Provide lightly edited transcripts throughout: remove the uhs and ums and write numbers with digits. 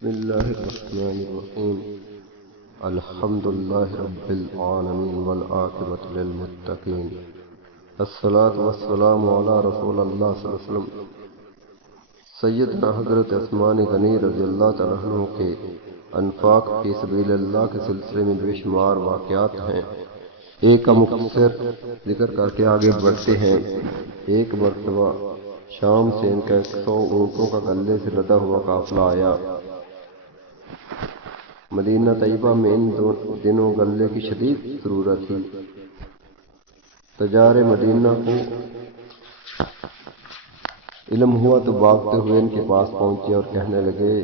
بسم الله الرحمن الرحيم. الحمد لله رب العالمين والعاقبة للمتقين. الصلاة والسلام على رسول الله صلی اللہ علیہ وسلم. سیدنا حضرت عثمان غنی رضی اللہ تعالیٰ عنہ کے انفاق فی سبیل اللہ کے سلسلے میں بے شمار واقعات ہیں. ایک کا مختصر ذکر کر کے آگے بڑھتے ہیں. ایک مرتبہ شام سے ان کا 100 اونٹوں کا غلے سے لدا ہوا قافلہ آیا. مدینہ طیبہ میں ان دنوں غلے کی شدید ضرورت تھی. تجار مدینہ کو علم ہوا تو بھاگتے ہوئے ان کے پاس پہنچے اور کہنے لگے،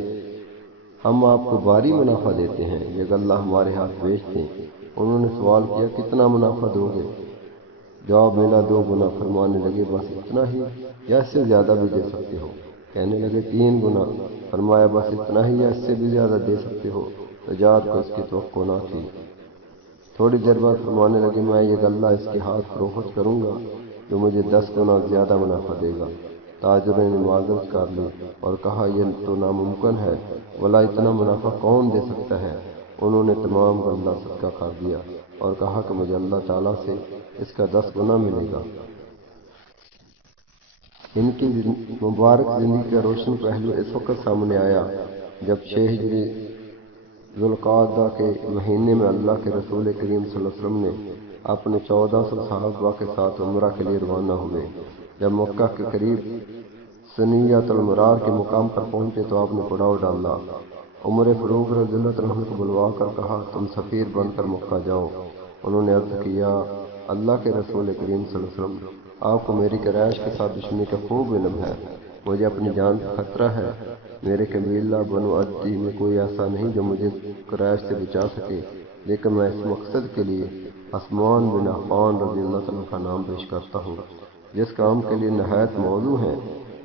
ہم آپ کو بھاری منافع دیتے ہیں، یہ غلہ ہمارے ہاتھ بیچ دیں. انہوں نے سوال کیا، کتنا منافع دو گے؟ جواب ملا، 2 گنا. فرمانے لگے، بس اتنا ہی یا اس سے زیادہ بھی دے سکتے ہو؟ کہنے لگے 3 گنا. فرمایا، بس اتنا ہی یا اس سے بھی زیادہ دے سکتے ہو؟ تجار کو اس کی توقع نہ تھی. تھوڑی دیر بعد فرمانے لگے، میں یہ غلہ اس کے ہاتھ فروخت کروں گا جو مجھے 10 گنا زیادہ منافع دے گا. تاجروں نے معذرت کر لی اور کہا، یہ تو ناممکن ہے، بھلا اتنا منافع کون دے سکتا ہے؟ انہوں نے تمام غلہ صدقہ کر دیا اور کہا کہ مجھے اللہ تعالیٰ سے اس کا 10 گنا ملے گا. ان کی مبارک زندگی کا روشن پہلو اس وقت سامنے آیا جب 6 ہجری ذوالقعدہ کے مہینے میں اللہ کے رسول کریم صلی اللہ علیہ وسلم نے اپنے 1400 صحابہ کے ساتھ عمرہ کے لیے روانہ ہوئے. جب مکہ کے قریب ثنیۃ المرار کے مقام پر پہنچے تو آپ نے پڑاؤ ڈالا. عمر فاروق رضی اللہ عنہ کو بلوا کر کہا، تم سفیر بن کر مکہ جاؤ. انہوں نے عرض کیا، اللہ کے رسول کریم صلی اللہ علیہ وسلم، آپ کو میری قریش کے ساتھ دشمنی کا خوب علم ہے. مجھے اپنی جان کا خطرہ ہے. میرے قبیلہ بنو عدی میں کوئی ایسا نہیں جو مجھے قریش سے بچا سکے، لیکن میں اس مقصد کے لیے عثمان بن عفان رضی اللہ عنہ کا نام پیش کرتا ہوں. جس کام کے لیے نہایت موزوں ہیں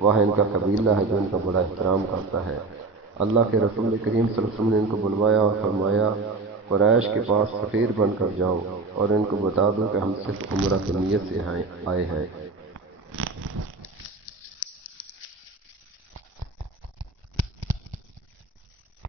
وہ ان کا قبیلہ ہے جو ان کا بڑا احترام کرتا ہے. اللہ کے رسول کریم صلی اللہ علیہ وسلم نے ان کو بلوایا اور فرمایا، قریش کے پاس سفیر بن کر جاؤ اور ان کو بتا دو کہ ہم صرف عمرہ کی نیت سے آئے ہیں.